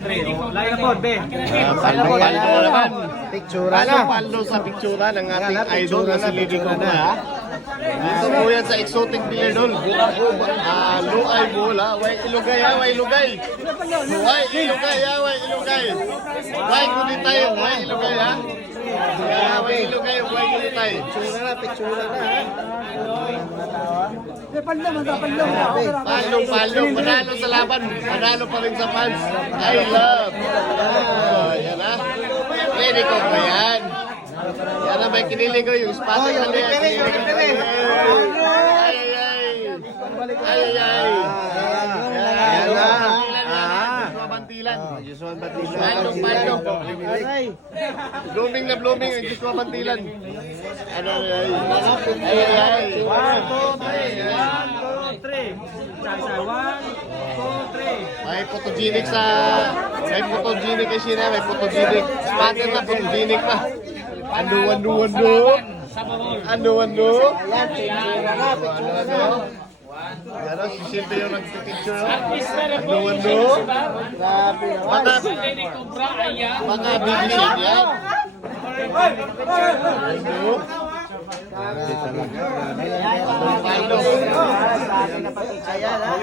Lagi na po, be. Paldo naman. Pictura na. Paldo sa pictura ng ating idol na si Lady Cobra. Dito po yan sa exotic beer doon. Luay bola. Way ilugay ha, way ilugay. Way ilugay ha, way ilugay. Way kunitay, way ilugay ha. Way ilugay, way kunitay. Pictura na ha. Paldo. Panalo sa laban. Panalo pa rin sa fans. I love. Yan ha. Lady Cobra yan. Yan na, may kinilig ko yung spotting na niya. Ay. Yan na. Bantilan. Paldo. Blooming na blooming ang Joshua Bantilan. Ay. 1, 2, 3. Isa. 1, 2, 3. May photogenic may photogenic kay Sina, may photogenic. Spotted na photogenic pa. Ano? Ano, si Silvio yung nagpipicture. Ano? Baka bibisig yan. Paldo. Ayan ha.